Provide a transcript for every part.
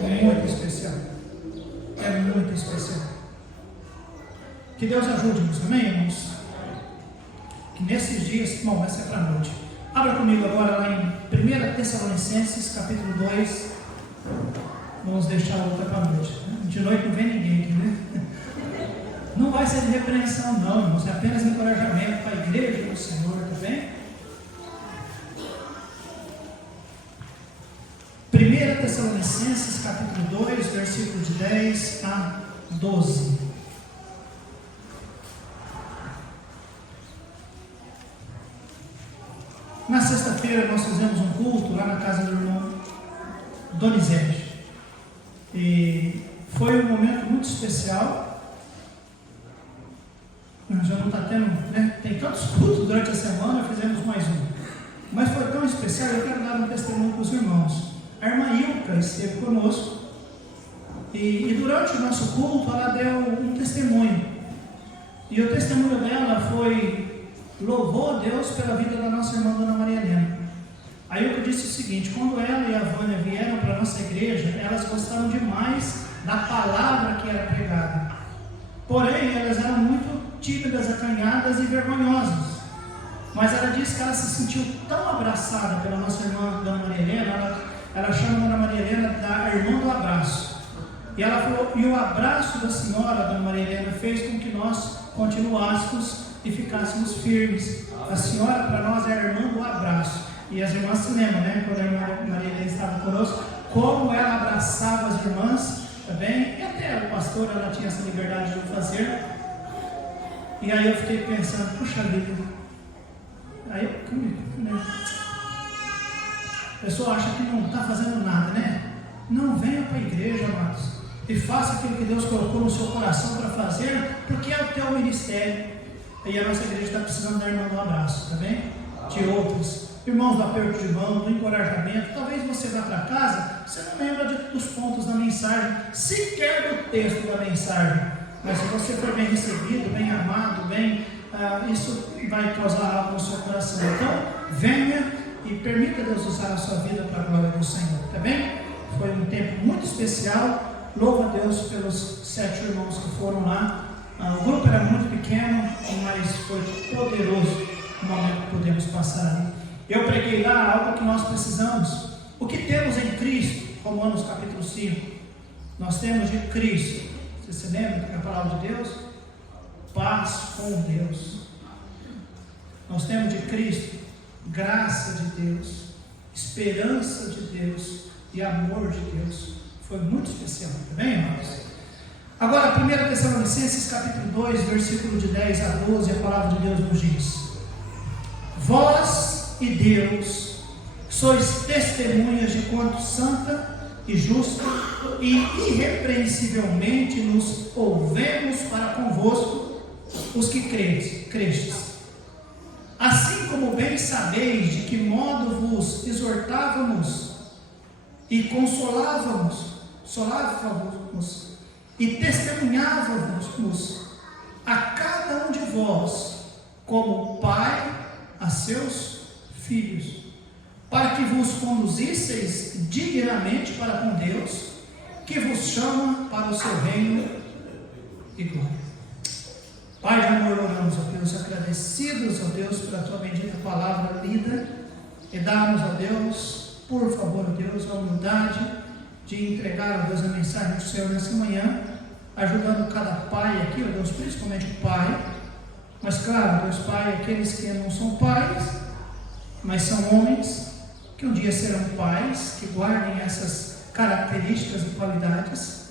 Muito especial. É muito especial. Que Deus ajude-nos, amém, irmãos? Que nesses dias, bom, essa é para a noite. Abra comigo agora lá em 1 Tessalonicenses, capítulo 2. Vamos deixar a outra para a noite. De noite não vem ninguém aqui, né? Não vai ser de repreensão, não, irmãos. É apenas encorajamento para a igreja do Senhor, tá bem? 1 Tessalonicenses, capítulo 2, versículo de 10 a 12. Na sexta-feira nós fizemos um culto lá na casa do irmão Donizete. E foi um momento muito especial. Já não está tendo, né? Tem tantos cultos durante a semana, fizemos mais um. Mas foi tão especial, eu quero dar um testemunho para os irmãos. A irmã Ilka esteve conosco e durante o nosso culto ela deu um testemunho. E o testemunho dela foi: louvou a Deus pela vida da nossa irmã Dona Maria Helena. A Ilka disse o seguinte: quando ela e a Vânia vieram para a nossa igreja, elas gostaram demais da palavra que era pregada. Porém, elas eram muito tímidas, acanhadas e vergonhosas. Mas ela disse que ela se sentiu tão abraçada pela nossa irmã Dona Maria Helena. Ela chama a Dona Maria Helena da irmã do abraço. E ela falou: e o abraço da senhora Dona Maria Helena fez com que nós continuássemos e ficássemos firmes. A senhora para nós é a irmã do abraço. E as irmãs se lembram, né? Quando a irmã Maria Helena estava conosco, como ela abraçava as irmãs, tá bem? E até o pastor, ela tinha essa liberdade de fazer. E aí eu fiquei pensando: puxa vida. Aí a pessoa acha que não está fazendo nada, né? Não, venha para a igreja, amados, e faça aquilo que Deus colocou no seu coração para fazer, porque é o teu ministério. E a nossa igreja está precisando da irmã do abraço, tá bem? De outros irmãos, do aperto de mão, do encorajamento. Talvez você vá para casa, você não lembra dos pontos da mensagem, sequer do texto da mensagem, mas se você for bem recebido, bem amado, isso vai causar algo no seu coração. Então, venha e permita Deus usar a sua vida para a glória do Senhor, tá bem? Foi um tempo muito especial. Louvo a Deus pelos 7 irmãos que foram lá. O grupo era muito pequeno, mas foi poderoso o momento que pudemos passar ali. Eu preguei lá algo que nós precisamos. O que temos em Cristo? Romanos capítulo 5. Nós temos de Cristo. Você se lembra da palavra de Deus? Paz com Deus. Nós temos de Cristo graça de Deus, esperança de Deus e amor de Deus. Foi muito especial, tá bem, irmãos? Agora, 1 Tessalonicenses capítulo 2, versículo de 10 a 12, a palavra de Deus nos diz: vós e Deus sois testemunhas de quanto santa e justa e irrepreensivelmente nos ouvemos para convosco os que crestes. Assim como bem sabeis de que modo vos exortávamos e consolávamos e testemunhávamos a cada um de vós como pai a seus filhos, para que vos conduzisseis dignamente para com Deus, que vos chama para o seu reino e glória. Pai de amor, oramos, ó Deus, agradecidos, ó Deus, pela tua bendita palavra lida, e dá-nos, ó Deus, por favor, ó Deus, a humildade de entregar, ó Deus, a mensagem do Senhor nessa manhã, ajudando cada pai aqui, ó Deus, principalmente o pai, mas claro, Deus Pai, aqueles que não são pais, mas são homens, que um dia serão pais, que guardem essas características e qualidades,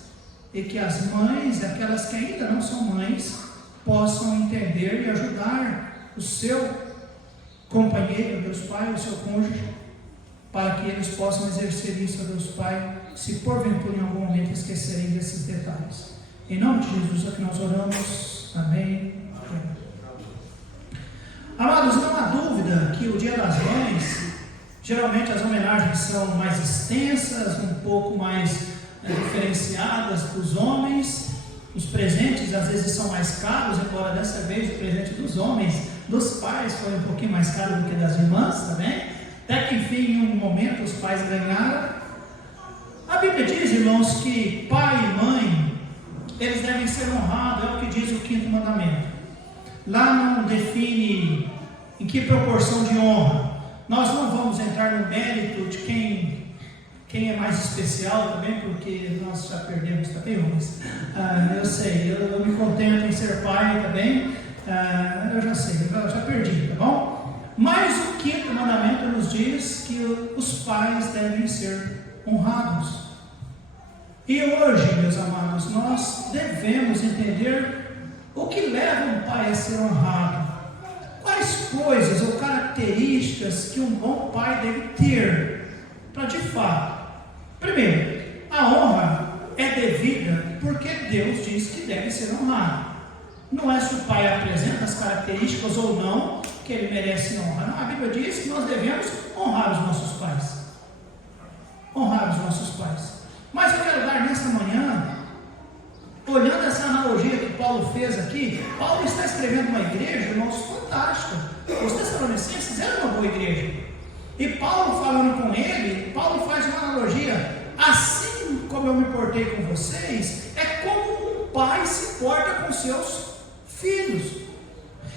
e que as mães, aquelas que ainda não são mães, possam entender e ajudar o seu companheiro, Deus Pai, o seu cônjuge, para que eles possam exercer isso, Deus Pai, se porventura em algum momento esquecerem desses detalhes. Em nome de Jesus é que nós oramos. Amém. Amados, não há dúvida que o Dia das Mães, geralmente as homenagens são mais extensas, um pouco mais diferenciadas para os homens. Os presentes às vezes são mais caros, embora dessa vez o presente dos homens, dos pais, foi um pouquinho mais caro do que das irmãs, tá bem? Até que enfim, em um momento, os pais ganharam. A Bíblia diz, irmãos, que pai e mãe, eles devem ser honrados, é o que diz o 5º mandamento. Lá não define em que proporção de honra. Nós não vamos entrar no mérito de quem é mais especial também, porque nós já perdemos também homens. Eu sei, eu me contento em ser pai também. Eu já sei, eu já perdi, tá bom? Mas o 5º mandamento nos diz que os pais devem ser honrados. E hoje, meus amados, nós devemos entender o que leva um pai a ser honrado. Quais coisas ou características que um bom pai deve ter para de fato. Primeiro, a honra é devida porque Deus diz que deve ser honrado. Não é se o pai apresenta as características ou não que ele merece honra. Não, a Bíblia diz que nós devemos honrar os nossos pais. Honrar os nossos pais. Mas eu quero dar nesta manhã, olhando essa analogia que Paulo fez aqui. Paulo está escrevendo uma igreja, irmãos, fantástica. Os Tessalonicenses eram uma boa igreja. E Paulo falando com ele, Paulo faz uma analogia. Assim como eu me portei com vocês, é como um pai se porta com seus filhos.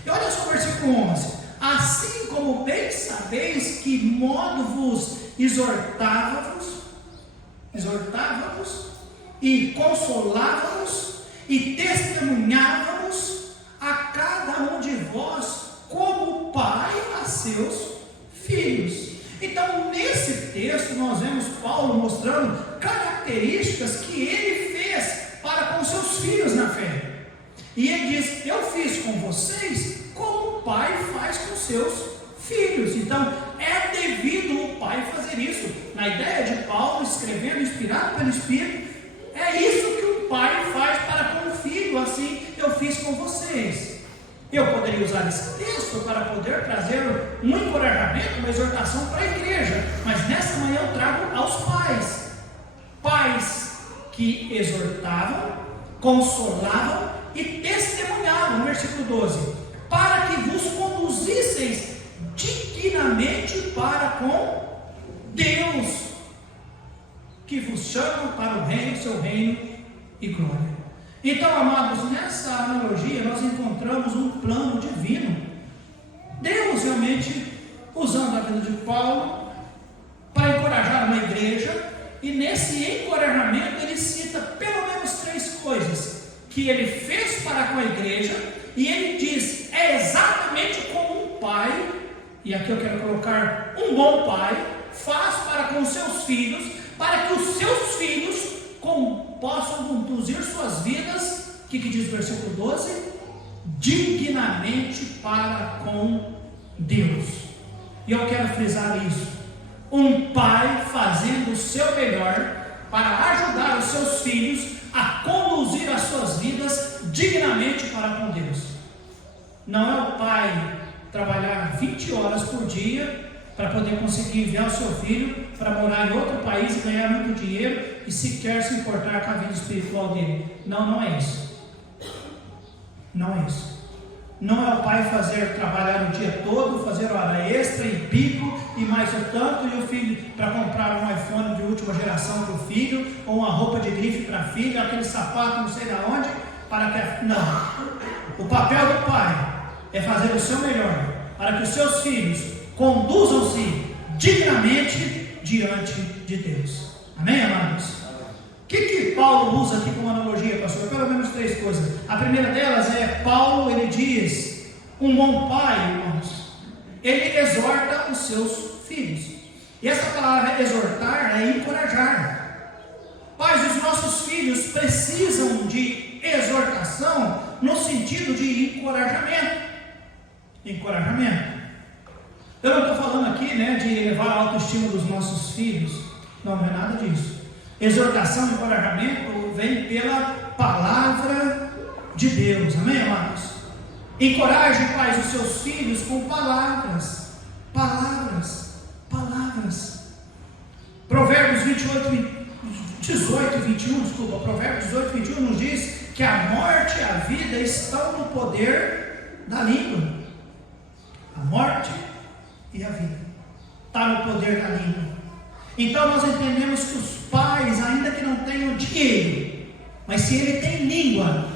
E olha só o versículo 11. Assim como bem sabeis que modo vos exortávamos e consolávamos e testemunhávamos a cada um de vós como pai a seus filhos. Então, nesse texto, nós vemos Paulo mostrando características que ele fez para com seus filhos na fé. E ele diz: eu fiz com vocês como o pai faz com seus filhos. Então, é devido o pai fazer isso. Na ideia de Paulo, escrevendo, inspirado pelo Espírito, é isso que o pai faz para com o filho. Assim eu fiz com vocês. Eu poderia usar esse texto para poder trazer um encorajamento, uma exortação para a igreja, mas nessa manhã eu trago aos pais. Pais que exortavam, consolavam e testemunhavam, no versículo 12, para que vos conduzisseis dignamente para com Deus, que vos chama para o reino, seu reino e glória. Então, amados, nessa analogia nós encontramos um plano divino. Deus realmente usando a vida de Paulo para encorajar uma igreja, e nesse encorajamento ele cita pelo menos 3 coisas que ele fez para com a igreja, e ele diz: é exatamente como um pai, e aqui eu quero colocar um bom pai, faz para com seus filhos, para que os seus filhos possam conduzir suas vidas, que diz o versículo 12, dignamente para com Deus. E eu quero frisar isso: um pai fazendo o seu melhor para ajudar os seus filhos a conduzir as suas vidas dignamente para com Deus. Não é o pai trabalhar 20 horas por dia para poder conseguir enviar o seu filho para morar em outro país e ganhar muito dinheiro e sequer se importar com a vida espiritual dele. Não é isso. Não é isso. Não é o pai trabalhar o dia todo, fazer hora extra e pico e mais o tanto, e o filho para comprar um iPhone de última geração para o filho, ou uma roupa de grife para a filha, aquele sapato não sei de onde, para que... Não. O papel do pai é fazer o seu melhor para que os seus filhos conduzam-se dignamente diante de Deus. Amém, amados? O que Paulo usa aqui como analogia, pastor? Pelo menos 3 coisas. A primeira delas é, Paulo, ele diz, um bom pai, irmãos, ele exorta os seus filhos. E essa palavra exortar é encorajar. Pais, os nossos filhos precisam de exortação no sentido de encorajamento. Encorajamento. Eu não estou falando aqui, de elevar a autoestima dos nossos filhos. Não é nada disso. Exortação e encorajamento vem pela palavra de Deus. Amém, amados? Encoraje, pais, os seus filhos com palavras. Provérbios 18 e 21, Provérbios 18 e 21 nos diz que a morte e a vida estão no poder da língua. A morte e a vida está no poder da língua. Então nós entendemos que os pais, ainda tendo dinheiro, mas se ele tem língua,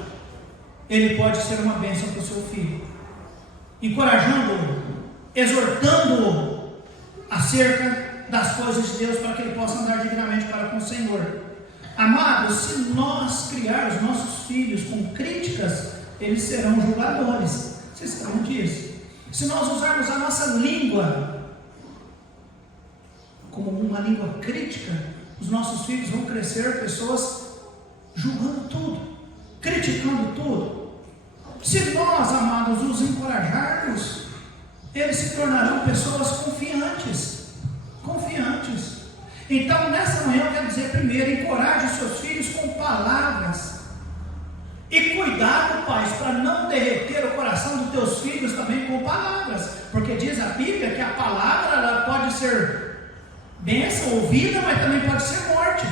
ele pode ser uma bênção para o seu filho, encorajando-o, exortando-o acerca das coisas de Deus, para que ele possa andar dignamente para com o Senhor. Amados, se nós criarmos nossos filhos com críticas, eles serão julgadores. Vocês sabem disso? Se nós usarmos a nossa língua como uma língua crítica, os nossos filhos vão crescer pessoas julgando tudo, criticando tudo. Se nós, amados, os encorajarmos, eles se tornarão pessoas confiantes. Então, nessa manhã eu quero dizer primeiro, encoraje os seus filhos com palavras. E cuidado, pais, para não derreter o coração dos teus filhos também com palavras. Porque diz a Bíblia que a palavra ela pode ser bênção, ouvida, mas também pode ser morte.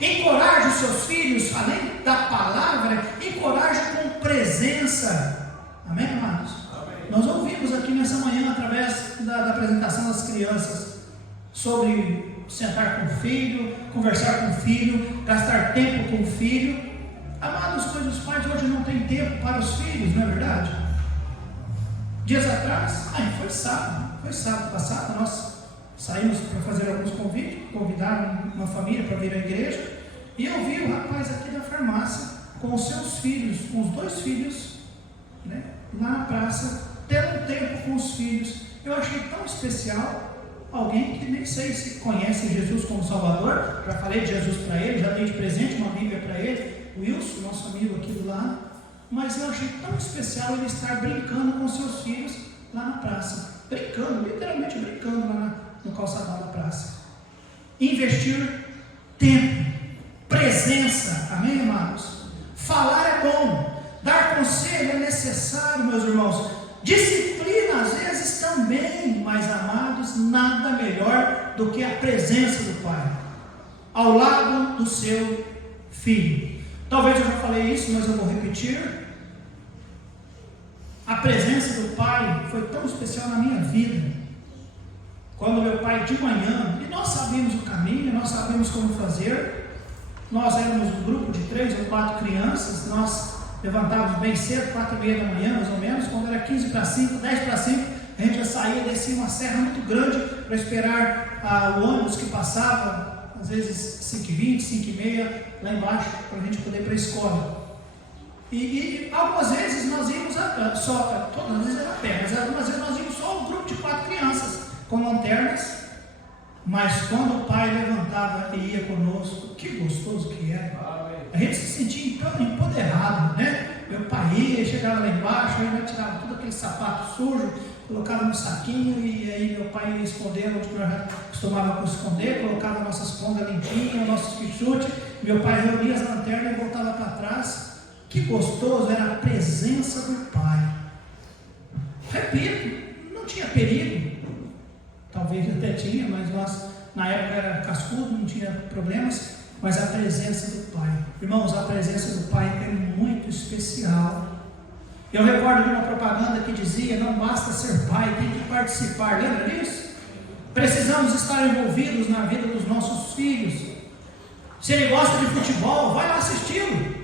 Encoraje os seus filhos, além da palavra, encoraje com presença. Amém, amados? Amém. Nós ouvimos aqui nessa manhã, através da apresentação das crianças, sobre sentar com o filho, conversar com o filho, gastar tempo com o filho. Amados, pois os pais hoje não têm tempo para os filhos, não é verdade? Dias atrás, foi sábado passado, nós saímos para fazer alguns convites, convidaram uma família para vir à igreja, e eu vi o rapaz aqui da farmácia, com os seus filhos, com os 2 filhos, né, lá na praça, tendo tempo com os filhos. Eu achei tão especial. Alguém que nem sei se conhece Jesus como Salvador, já falei de Jesus para ele, já dei de presente uma Bíblia para ele, o Wilson, nosso amigo aqui do lado, mas eu achei tão especial ele estar brincando com seus filhos lá na praça, brincando, literalmente brincando lá no calçadão da praça. Investir tempo, presença, amém, amados? Falar é bom, dar conselho é necessário, meus irmãos. Disciplina às vezes também, mas amados, nada melhor do que a presença do Pai ao lado do seu filho. Talvez eu já falei isso, mas eu vou repetir. A presença do Pai foi tão especial na minha vida. Quando meu pai de manhã, e nós sabíamos o caminho, nós sabíamos como fazer, nós éramos um grupo de 3 ou 4 crianças, nós levantávamos bem cedo, 4h30 da manhã, mais ou menos, quando era 15 para 5, 10 para 5, a gente já saía, descia uma serra muito grande para esperar o ônibus que passava, às vezes 5h20, 5h30, lá embaixo, para a gente poder ir para a escola. E algumas vezes nós íamos todas as vezes era a pé, mas algumas vezes nós íamos só um grupo de 4 crianças, com lanternas, mas quando o pai levantava e ia conosco, que gostoso que era. A gente se sentia empoderado, né? Meu pai ia, chegava lá embaixo, aí tirava todo aquele sapato sujo, colocava no saquinho, e aí meu pai ia esconder onde nós já costumávamos esconder, colocava nossas pontas limpinhas, nossos fichutes, meu pai reunia as lanternas e voltava para trás. Que gostoso era a presença do pai. Repito, não tinha perigo, talvez até tinha, mas nós na época era cascudo, não tinha problemas. Mas a presença do Pai, irmãos, a presença do Pai é muito especial. Eu recordo de uma propaganda que dizia: não basta ser pai, tem que participar. Lembra disso? Precisamos estar envolvidos na vida dos nossos filhos. Se ele gosta de futebol, vai lá assisti-lo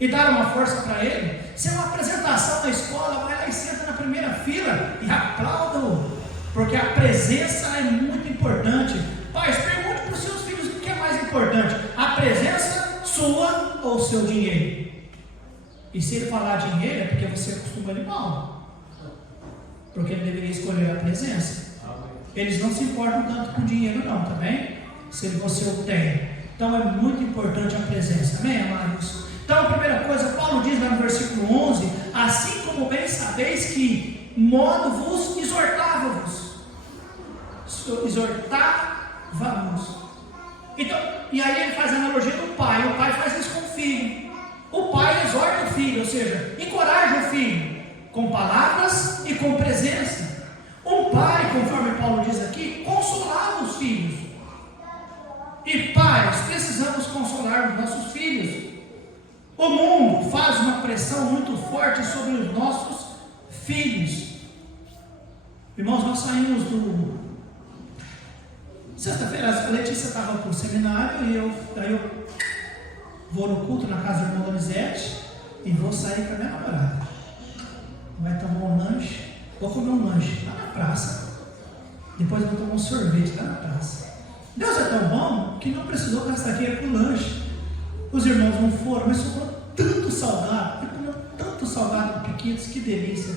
e dar uma força para ele. Se é uma apresentação na escola, vai lá e senta na primeira fila e aplauda-o, porque a presença é muito importante. Pais, pergunte para os seus filhos o que é mais importante: a presença sua ou o seu dinheiro? E se ele falar dinheiro, é porque você acostuma ele mal, porque ele deveria escolher a presença. Eles não se importam tanto com dinheiro não, tá bem? Se você o tem. Então é muito importante a presença, amém, amados? Então a primeira coisa, Paulo diz lá no versículo 11: assim como bem sabeis que modo vos exortávamos. Então, e aí ele faz a analogia do pai. O pai faz isso com o filho. O pai exorta o filho, ou seja, encoraja o filho com palavras e com presença. Um pai, conforme Paulo diz aqui, consolava os filhos. E pais, precisamos consolar os nossos filhos. O mundo faz uma pressão muito forte sobre os nossos filhos. Irmãos, nós Sexta-feira a Letícia estava para o seminário e daí eu vou no culto na casa do irmão Donizete e vou sair com a minha namorada. Vai tomar um lanche, vou comer um lanche lá na praça, depois eu vou tomar um sorvete lá na praça. Deus é tão bom que não precisou gastar dinheiro com lanche. Os irmãos não foram, mas sobrou tanto salgado, tanto salgado pequenos, que delícia.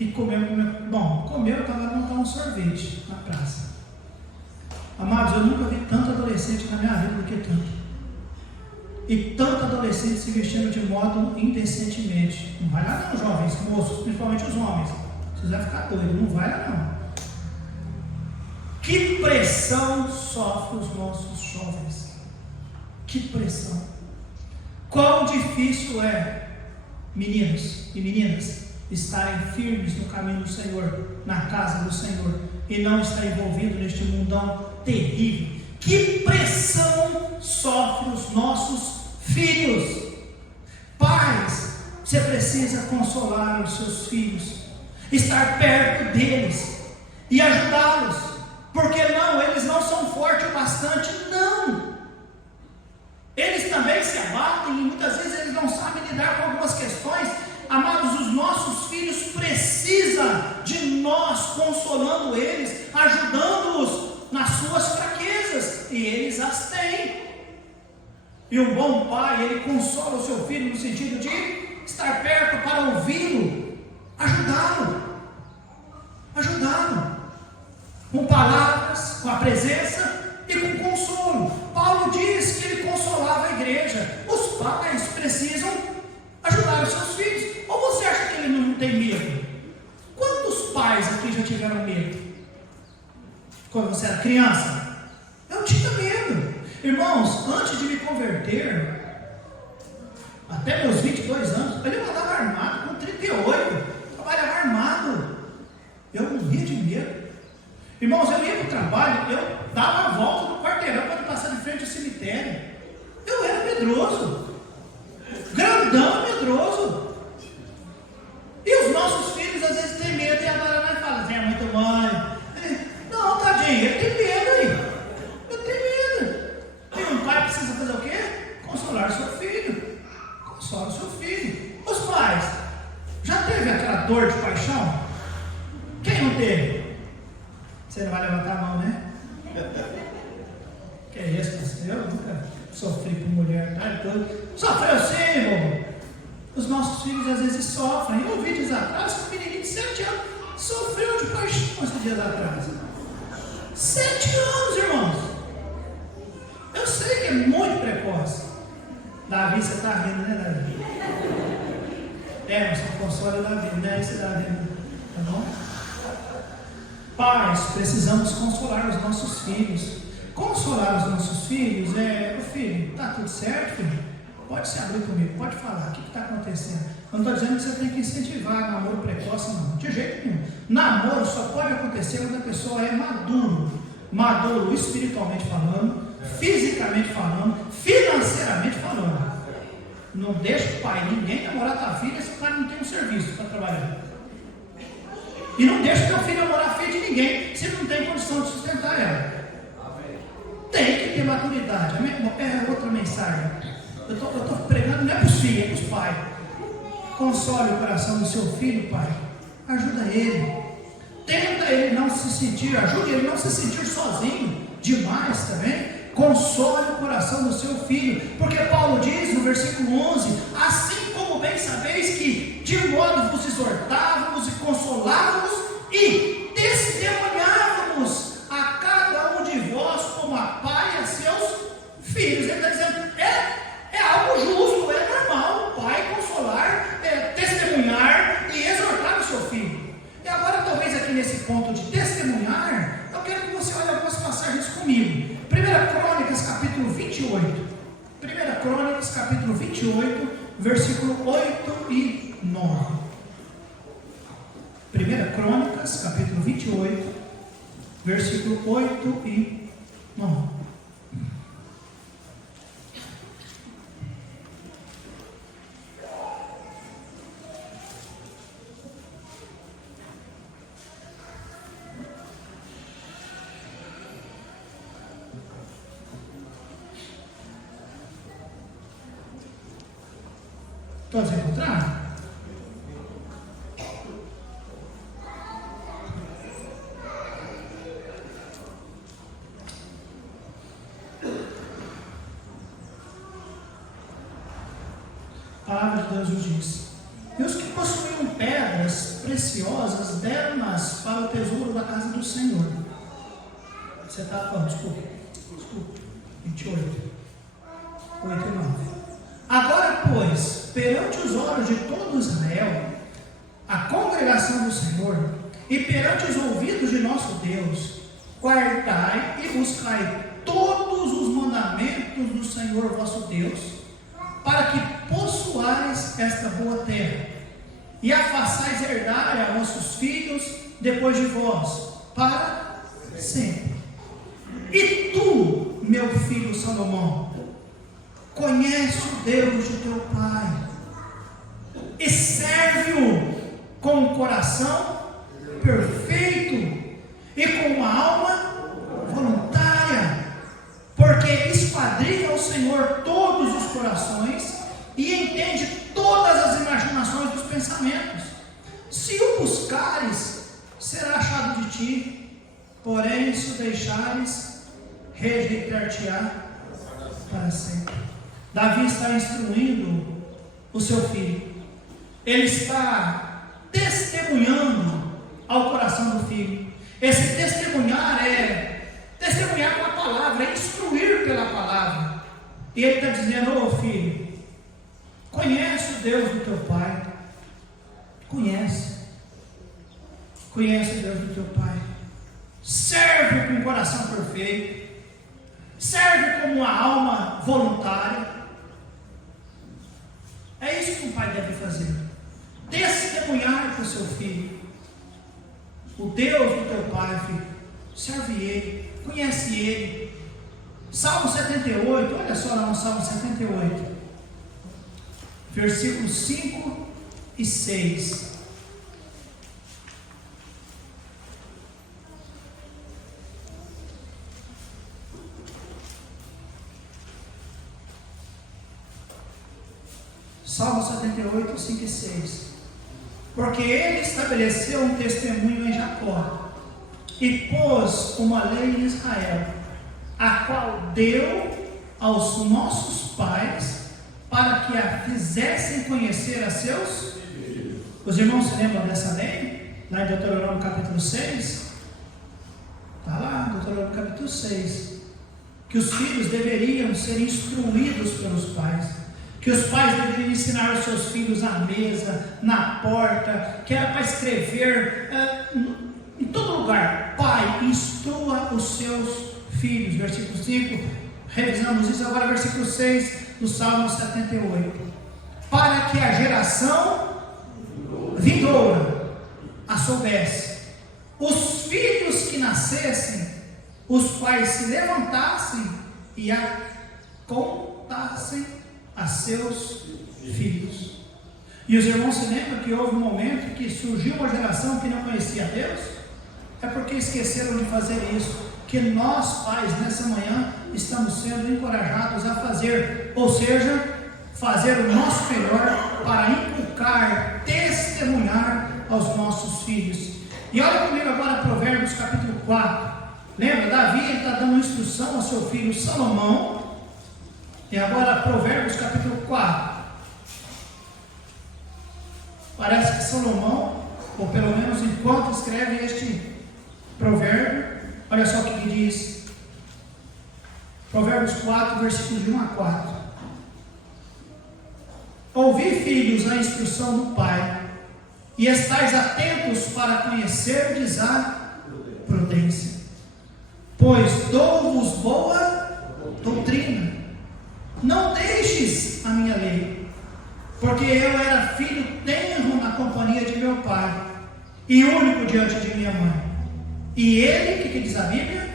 E comeu, eu estava montando um sorvete na praça. Amados, eu nunca vi tanto adolescente na minha vida do que tanto. E tanto adolescente se vestindo de modo indecentemente. Não vai lá não, jovens, moços, principalmente os homens. Vocês vão ficar doidos, não vai lá não. Que pressão sofrem os nossos jovens. Que pressão. Quão difícil é, meninos e meninas, estarem firmes no caminho do Senhor, na casa do Senhor, e não estar envolvido neste mundão terrível. Que pressão sofrem os nossos filhos. Pais, você precisa consolar os seus filhos, estar perto deles e ajudá-los, porque eles não são fortes o bastante, não. Eles também se abatem e muitas vezes eles não sabem lidar com algumas questões. Amados, os nossos filhos precisam de nós consolando eles, ajudando-os nas suas fraquezas, e eles as têm. E um bom pai, ele consola o seu filho no sentido de estar perto para ouvi-lo, ajudá-lo, com palavras, com a presença e com consolo. Paulo diz que ele consolava a igreja. Os pais precisam ajudar os seus filhos. Ou você acha que ele não tem medo? Quantos pais aqui já tiveram medo? Quando você era criança? Eu tinha medo. Irmãos, antes de me converter, até meus 22 anos, eu andava armado, com 38, trabalhava armado. Eu morria de medo. Irmãos, eu ia para o trabalho, eu dava a volta no quarteirão para passar de frente ao cemitério. Eu era medroso, grandão e medroso. E os nossos filhos às vezes têm medo, e agora nós falamos, é muito mãe. Não, tadinho, ele tem medo aí. Eu tenho medo. E um pai precisa fazer o quê? Consolar seu filho. Consola o seu filho. Os pais, já teve aquela dor de paixão? Quem não teve? Você não vai levantar a mão, né? Que é isso? Eu nunca sofri por mulher, tá? Sofreu sim, irmão. Os nossos filhos às vezes sofrem. Eu ouvi dias atrás que um menininho de 7 anos sofreu de paixão esses dias atrás. 7 anos, irmãos. Eu sei que é muito precoce. Davi, você está rindo, né, Davi? Mas só consola Davi, né? Esse Davi, tá bom? Pais, precisamos consolar os nossos filhos. Consolar os nossos filhos filho, está tudo certo, filho? Pode se abrir comigo, pode falar, o que está acontecendo? Eu não estou dizendo que você tem que incentivar namoro precoce, não, de jeito nenhum. Namoro só pode acontecer quando a pessoa é maduro espiritualmente falando, fisicamente falando, financeiramente falando. Não deixa o pai, ninguém namorar tua filha se o cara não tem um serviço para trabalhar. E não deixa teu filho namorar a filha de ninguém se não tem condição de sustentar ela. Tem que ter maturidade. É outra mensagem. Eu estou pregando, não é para os filhos, é para os pais. Console o coração do seu filho, pai. Ajuda ele. Tenta ele não se sentir, ajude ele não se sentir sozinho demais também. Console o coração do seu filho. Porque Paulo diz no versículo 11: assim como bem sabeis que de modo vos exortávamos e consolávamos e testemunhávamos a cada um de vós como a pai a seus filhos. Ele está dizendo, é algo justo, é normal o pai consolar, testemunhar e exortar o seu filho. E agora talvez aqui nesse ponto de testemunhar, eu quero que você olhe algumas passagens comigo. 1 Crônicas capítulo 28, 1 Crônicas capítulo 28, versículo 8 e 9. 1 Crônicas capítulo 28, versículo 8 e 9. Todos encontraram? A palavra de Deus nos diz: e os que possuíam pedras preciosas deram-nas para o tesouro da casa do Senhor. Você está falando, desculpa, 28, 8 e 9. Agora, pois, perante os olhos de todo Israel, a congregação do Senhor, e perante os ouvidos de nosso Deus, guardai e buscai todos os mandamentos do Senhor vosso Deus, para que possuais esta boa terra, e a façais herdar a vossos filhos depois de vós, para sempre. E tu, meu filho Salomão, conhece o Deus de teu pai, e serve-o com um coração perfeito, e com uma alma voluntária, porque esquadrinha o Senhor todos os corações, e entende todas as imaginações dos pensamentos. Se o buscares, será achado de ti, porém se o deixares, rejeitar-te-á para sempre. Davi está instruindo o seu filho, ele está testemunhando ao coração do filho. Esse testemunhar é testemunhar com a palavra, é instruir pela palavra. E ele está dizendo: ô filho, conhece o Deus do teu pai, conhece o Deus do teu pai, serve com o coração perfeito, serve como uma alma voluntária. É isso que um pai deve fazer, testemunhar para o seu filho o Deus do teu pai, filho. Serve ele, conhece ele. Salmo 78, olha só lá no Salmo 78, versículos 5 e 6. Salmo 78, 5 e 6. Porque ele estabeleceu um testemunho em Jacó, e pôs uma lei em Israel, a qual deu aos nossos pais, para que a fizessem conhecer a seus filhos. Os irmãos se lembram dessa lei? Lá em Deuteronômio capítulo 6. Está lá, Deuteronômio capítulo 6. Que os filhos deveriam ser instruídos pelos pais, que os pais deveriam ensinar os seus filhos à mesa, na porta, que era para escrever em todo lugar. Pai, instrua os seus filhos. Versículo 5, revisamos isso agora, versículo 6 do Salmo 78. Para que a geração vindoura a soubesse, os filhos que nascessem, os quais se levantassem e a contassem a seus filhos. E os irmãos se lembram que houve um momento que surgiu uma geração que não conhecia Deus? É porque esqueceram de fazer isso, que nós pais nessa manhã estamos sendo encorajados a fazer, ou seja, fazer o nosso melhor para inculcar, testemunhar aos nossos filhos. E olha comigo agora Provérbios capítulo 4. Lembra, Davi está dando instrução ao seu filho Salomão. E agora Provérbios capítulo 4. Parece que Salomão, ou pelo menos enquanto escreve este provérbio, olha só o que diz. Provérbios 4, versículos de 1 a 4. Ouvi, filhos, a instrução do pai, e estais atentos para conhecerdes a prudência, pois dou-vos boa doutrina. Não deixes a minha lei, porque eu era filho tenro na companhia de meu pai, e único diante de minha mãe. E ele, que diz a Bíblia?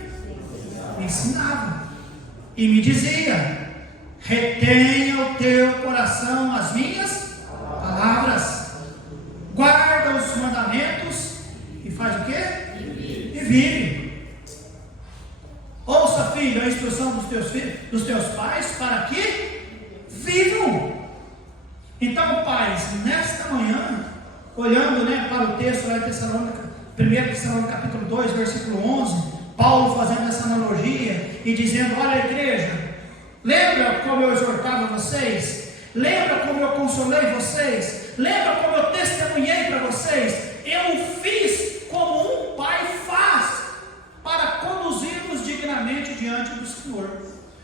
Me ensinava, e me dizia: retenha o teu coração as minhas palavras, guarda os mandamentos, e faz o quê? E vive. Ouça, filho, a instrução dos teus pais, para que vivam. Então, pais, nesta manhã, olhando, para o texto lá em 1 Tessalônica capítulo 2, versículo 11, Paulo fazendo essa analogia e dizendo: olha, igreja, lembra como eu exortava vocês? Lembra como eu consolei vocês? Lembra como eu testemunhei para vocês? Eu fiz como um pai faz para conduzir-nos dignamente diante do Senhor.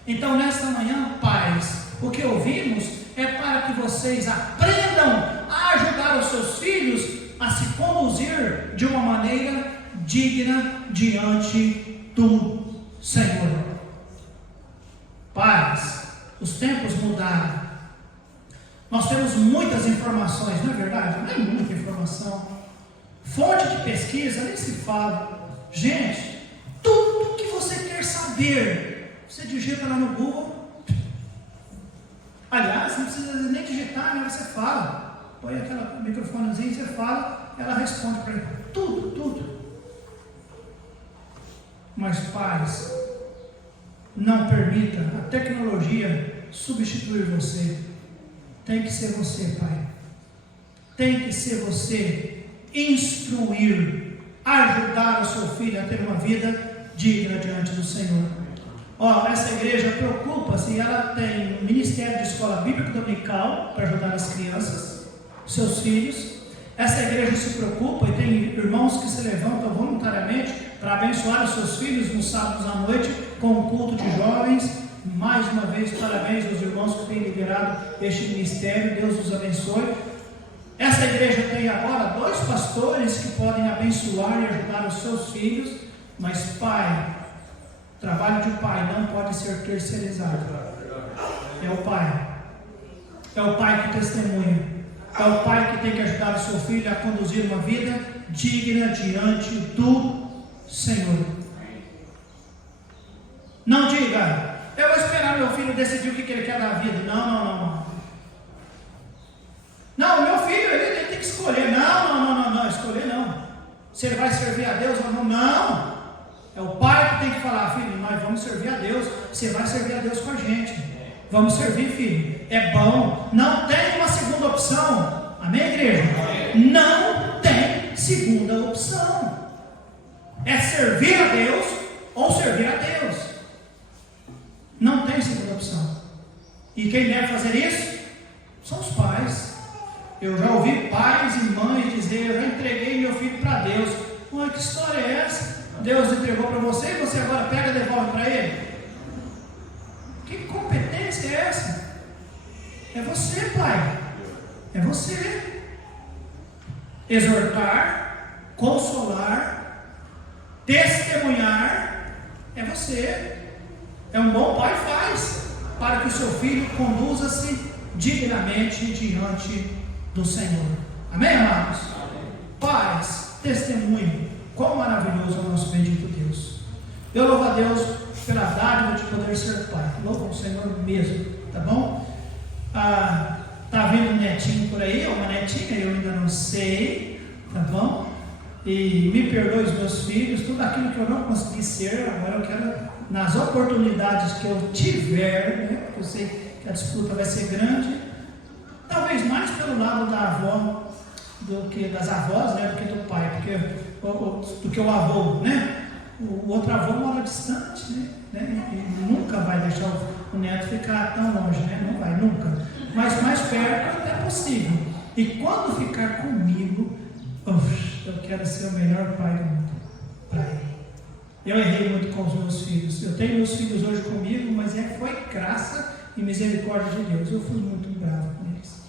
Então, nesta manhã, pais, o que ouvimos é para que vocês aprendam a ajudar os seus filhos a se conduzir de uma maneira digna diante do Senhor. Pais, os tempos mudaram. Nós temos muitas informações, não é verdade? Não é muita informação. Fonte de pesquisa, nem se fala. Gente, tudo que você quer saber, você digita lá no Google. Aliás, não precisa nem digitar, né? Você fala. Põe aquele microfonezinho, você fala, ela responde para ele. Tudo. Mas, pais, não permita a tecnologia substituir você. Tem que ser você, pai. Tem que ser você instruir, ajudar o seu filho a ter uma vida digna diante do Senhor. Essa igreja preocupa-se, ela tem um ministério de escola bíblica dominical para ajudar as crianças, seus filhos. Essa igreja se preocupa e tem irmãos que se levantam voluntariamente para abençoar os seus filhos nos sábados à noite com um culto de jovens. Mais uma vez, parabéns aos irmãos que têm liderado este ministério. Deus os abençoe. Essa igreja tem agora 2 pastores que podem abençoar e ajudar os seus filhos. Mas pai, trabalho de pai não pode ser terceirizado. É o pai. É o pai que testemunha. É o pai que tem que ajudar o seu filho a conduzir uma vida digna diante do Senhor. Não diga: eu vou esperar meu filho decidir o que ele quer da vida. Não. Não, meu filho, ele tem que escolher. Não, escolher não. Se ele vai servir a Deus ou não. É o pai que tem que falar: filho, nós vamos servir a Deus. Você vai servir a Deus com a gente. Vamos servir, filho. É bom. Não tem uma segunda opção. Amém, igreja? Não tem segunda opção. É servir a Deus ou servir a Deus. Não tem segunda opção. E quem deve fazer isso? São os pais. Eu já ouvi pais e mães dizer: eu já entreguei meu filho para Deus. Ué, que história é essa? Deus entregou para você e você agora pega e devolve para ele? Que competência é essa? É você, pai. É você. Exortar, consolar, testemunhar, é você. É um bom pai faz para que o seu filho conduza-se dignamente diante do Senhor. Amém, amados? Pais, testemunho. Quão maravilhoso é o nosso bendito Deus. Eu louvo a Deus pela dádiva de poder ser pai. Louvo o Senhor mesmo, tá bom? Tá vindo um netinho por aí, ou uma netinha, eu ainda não sei, tá bom? E me perdoe os meus filhos, tudo aquilo que eu não consegui ser, agora eu quero, nas oportunidades que eu tiver, né? Porque eu sei que a disputa vai ser grande, talvez mais pelo lado da avó do que das avós, né? Do que do pai, do que o avô, né? O outro avô mora distante, né? E nunca vai deixar o neto ficar tão longe, né? Não vai, nunca. Mas mais perto até possível. E quando ficar comigo, eu quero ser o melhor pai do mundo para ele. Eu errei muito com os meus filhos. Eu tenho meus filhos hoje comigo, mas foi graça e misericórdia de Deus. Eu fui muito bravo com eles.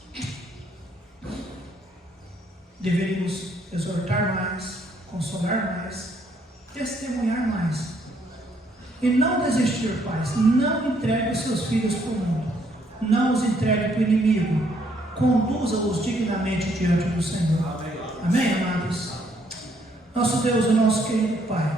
Deveríamos exortar mais, consolar mais, testemunhar mais. E não desistir, pais. Não entregue os seus filhos para o mundo. Não os entregue para o inimigo. Conduza-os dignamente diante do Senhor. Amém, amados? Nosso Deus e nosso querido Pai,